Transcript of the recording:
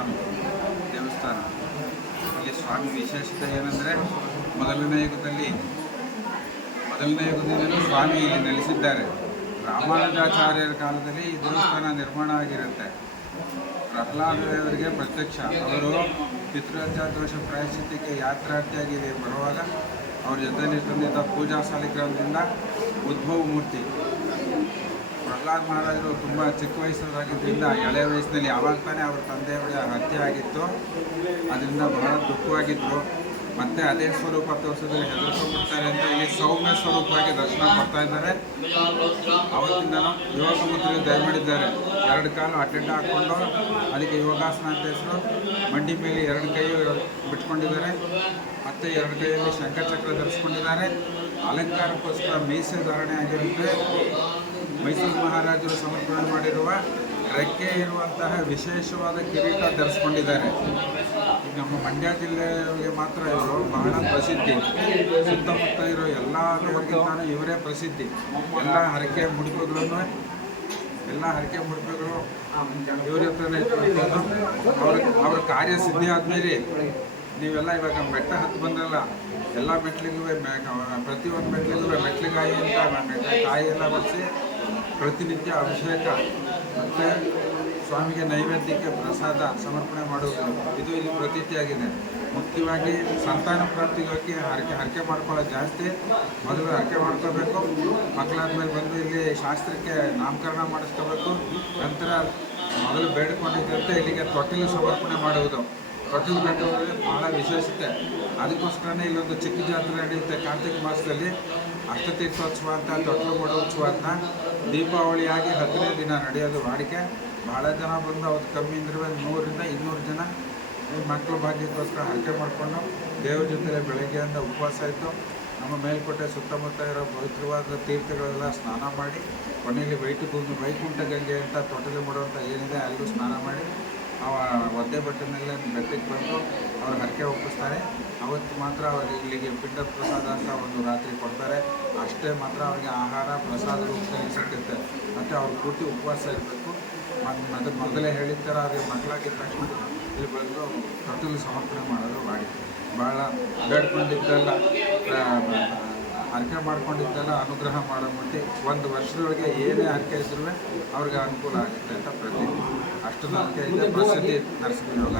ಸ್ವಾಮಿ ದೇವಸ್ಥಾನ. ಇಲ್ಲಿ ಸ್ವಾಮಿ ವಿಶೇಷತೆ ಏನಂದರೆ ಮೊದಲನೇ ಯುಗದಿಂದಲೂ ಸ್ವಾಮಿ ಇಲ್ಲಿ ನೆಲೆಸಿದ್ದಾರೆ. ರಾಮಾನುಜಾಚಾರ್ಯರ ಕಾಲದಲ್ಲಿ ಈ ದೇವಸ್ಥಾನ ನಿರ್ಮಾಣ ಆಗಿರುತ್ತೆ. ಪ್ರಹ್ಲಾದದೇವರಿಗೆ ಪ್ರತ್ಯಕ್ಷ. ಅವರು ಪಿತೃಹತ್ಯಾ ದೋಷ ಪ್ರಾಯಶ್ಚಿತ್ತಕ್ಕೆ ಯಾತ್ರಾರ್ಥಿಯಾಗಿ ಬರುವಾಗ ಅವ್ರ ಜೊತೆಯಲ್ಲಿ ತಂದಿದ್ದ ಪೂಜಾ ಸಾಲಿಗ್ರಾಮದಿಂದ ಉದ್ಭವ ಮೂರ್ತಿ. ಪ್ರಹ್ಲಾದ್ ಮಹಾರಾಜರು ತುಂಬ ಚಿಕ್ಕ ವಯಸ್ಸರಾಗಿದ್ದರಿಂದ ಎಳೆ ವಯಸ್ಸಿನಲ್ಲಿ ಯಾವಾಗ ತಾನೇ ಅವ್ರ ತಂದೆಯವರ ಹತ್ಯೆ ಆಗಿತ್ತು, ಅದರಿಂದ ಬಹಳ ದುಃಖವಾಗಿದ್ದರು. ಮತ್ತೆ ಅದೇ ಸ್ವರೂಪ ತೋರಿಸಿದ್ರೆ ಹೆದರ್ಕೊಂಡ್ಬಿಡ್ತಾರೆ ಅಂತ ಇಲ್ಲಿ ಸೌಮ್ಯ ಸ್ವರೂಪವಾಗಿ ದರ್ಶನ ಕೊಡ್ತಾ ಇದ್ದಾರೆ. ಅವತ್ತಿಂದನೂ ಯೋಗ ಮುದ್ರೆ ದಯಮಾಡಿದ್ದಾರೆ. 2 ಕಾಲು ಅಡ್ಡ ಹಾಕ್ಕೊಂಡು ಅದಕ್ಕೆ ಯೋಗಾಸನ ಅಂತ ಹೆಸರು. ಮಂಡಿ ಮೇಲೆ 2 ಕೈ ಬಿಟ್ಕೊಂಡಿದ್ದಾರೆ. ಮತ್ತು 2 ಕೈಯಲ್ಲಿ ಶಂಖಚಕ್ರ ಧರಿಸ್ಕೊಂಡಿದ್ದಾರೆ. ಅಲಂಕಾರಕ್ಕೋಸ್ಕರ ಮೀಸೆ ಧಾರಣೆ ಆಗಿರುತ್ತೆ. ಮೈಸೂರು ಮಹಾರಾಜರು ಸಮರ್ಪಣೆ ಮಾಡಿರುವ ರೆಕ್ಕೆ ಇರುವಂತಹ ವಿಶೇಷವಾದ ಕಿರೀಟ ಧರಿಸ್ಕೊಂಡಿದ್ದಾರೆ. ಈಗ ನಮ್ಮ ಮಂಡ್ಯ ಜಿಲ್ಲೆಗೆ ಮಾತ್ರ ಇವರು ಬಹಳ ಪ್ರಸಿದ್ಧಿ. ಸುತ್ತಮುತ್ತ ಇರೋ ಎಲ್ಲ ದೇವರಿಗಿಂತಾನು ಇವರೇ ಪ್ರಸಿದ್ಧಿ. ಎಲ್ಲ ಹರಕೆ ಮುಡಿಪುಗಳು ಇವ್ರ ಹತ್ರನೇ ಅವ್ರ ಕಾರ್ಯ ಸಿದ್ಧಿ ಆದಮೇಲೆ ನೀವೆಲ್ಲ ಇವಾಗ ಬೆಟ್ಟ ಹತ್ತು ಬಂದ್ರಲ್ಲ, ಎಲ್ಲ ಮೆಟ್ಲಿಗೂ ಪ್ರತಿಯೊಂದು ಮೆಟ್ಲಿಗಾಯಿ ಅಂತ ಕಾಯಿ ಎಲ್ಲ ಬಳಸಿ ಪ್ರತಿನಿತ್ಯ ಅಭಿಷೇಕ ಮತ್ತು ಸ್ವಾಮಿಗೆ ನೈವೇದ್ಯಕ್ಕೆ ಪ್ರಸಾದ ಸಮರ್ಪಣೆ ಮಾಡುವುದು ಇದು ಇಲ್ಲಿ ಪ್ರತೀತಿಯಾಗಿದೆ. ಮುಖ್ಯವಾಗಿ ಸಂತಾನ ಪ್ರಾಪ್ತಿಗೋಗಿ ಹರಕೆ ಮಾಡ್ಕೊಳ್ಳೋದು ಜಾಸ್ತಿ. ಮೊದಲು ಹರಕೆ ಮಾಡ್ಕೋಬೇಕು. ಮಕ್ಕಳಾದ್ಮೇಲೆ ಬಂದು ಇಲ್ಲಿ ಶಾಸ್ತ್ರಕ್ಕೆ ನಾಮಕರಣ ಮಾಡಿಸ್ಕೋಬೇಕು. ನಂತರ ಮೊದಲು ಬೇಡಿಕೊಂಡಿದ್ದಂತೆ ಇಲ್ಲಿಗೆ ತೊಟ್ಟಿಲು ಸಮರ್ಪಣೆ ಮಾಡುವುದು. ತೊಟ್ಟಿಲು ಕಟ್ಟುವುದು ಭಾಳ ವಿಶೇಷತೆ. ಅದಕ್ಕೋಸ್ಕರನೇ ಇಲ್ಲೊಂದು ಚಿಕ್ಕ ಜಾತ್ರೆ ನಡೆಯುತ್ತೆ ಕಾರ್ತಿಕ ಮಾಸದಲ್ಲಿ. ಅಷ್ಟತೀರ್ಥೋತ್ಸವ ಅಂತ, ತೊಟ್ಟಿಲು ಮಾಡೋತ್ಸವ ಅಂತ ದೀಪಾವಳಿಯಾಗಿ 10ನೇ ದಿನ ನಡೆಯೋದು ವಾಡಿಕೆ. ಭಾಳ ಜನ ಬಂದು ಅವತ್ತು ಕಮ್ಮಿ ಅಂದ್ರೆ 100ರಿಂದ 200 ಜನ ಈ ಮಕ್ಕಳ ಭಾಗ್ಯಕ್ಕೋಸ್ಕರ ಹರಕೆ ಮಾಡಿಕೊಂಡು ದೇವ್ರ ಜೊತೆ ಬೆಳಗ್ಗೆಯಿಂದ ಉಪವಾಸ ಇದ್ದು ನಮ್ಮ ಮೇಲ್ಕೋಟೆ ಸುತ್ತಮುತ್ತ ಇರೋ ಪವಿತ್ರವಾದ ತೀರ್ಥಗಳೆಲ್ಲ ಸ್ನಾನ ಮಾಡಿ ಕೊನೆಯಲ್ಲಿ ವೈಕುಂಠ ಗಂಗೆ ಅಂತ ತೊಟ್ಟಿಲು ಮಾಡುವಂಥ ಏನಿದೆ ಅಲ್ಲೂ ಸ್ನಾನ ಮಾಡಿ ಒದ್ದೆ ಬಟ್ಟೆನಲ್ಲೇ ಬೆಟ್ಟಕ್ಕೆ ಬಂದು ಅವ್ರು ಹರಕೆ ಒಪ್ಪಿಸ್ತಾರೆ. ಅವತ್ತು ಮಾತ್ರ ಅವ್ರಿಗೆ ಇಲ್ಲಿಗೆ ಪಿಂಡ ಪ್ರಸಾದ ಅಂತ ಒಂದು ರಾತ್ರಿ ಕೊಡ್ತಾರೆ. ಅಷ್ಟೇ ಮಾತ್ರ ಅವ್ರಿಗೆ ಆಹಾರ ಪ್ರಸಾದ ರೂಪದಲ್ಲಿ ಸಿಗುತ್ತೆ. ಮತ್ತು ಅವ್ರು ಪೂರ್ತಿ ಉಪವಾಸ ಇರಬೇಕು. ಮತ್ತು ಮೊದಲೇ ಹೇಳಿದ ಥರ ಅವ್ರಿಗೆ ಮಕ್ಕಳಾಗಿದ್ದ ತಕ್ಷಣ ಇಲ್ಲಿ ಬಂದು ತೊಟ್ಟಿಲು ಸಮರ್ಪಣೆ ಮಾಡೋದು ಮಾಡಿ ಭಾಳ ಬೇಡ್ಕೊಂಡಿದ್ದೆಲ್ಲ ಹರಕೆ ಮಾಡ್ಕೊಂಡಿದ್ದೆಲ್ಲ ಅನುಗ್ರಹ ಮಾಡೋ ಮಟ್ಟಿ 1 ವರ್ಷದೊಳಗೆ ಏನೇ ಹರಕೆ ಇದ್ರೂ ಅವ್ರಿಗೆ ಅನುಕೂಲ ಆಗುತ್ತೆ ಅಂತ ಪ್ರತಿ ಅಷ್ಟು ನಂಬಿಕೆ ಇದೆ. ಪ್ರಸಿದ್ಧಿ ನರಸಿಂಹ ಯೋಗ.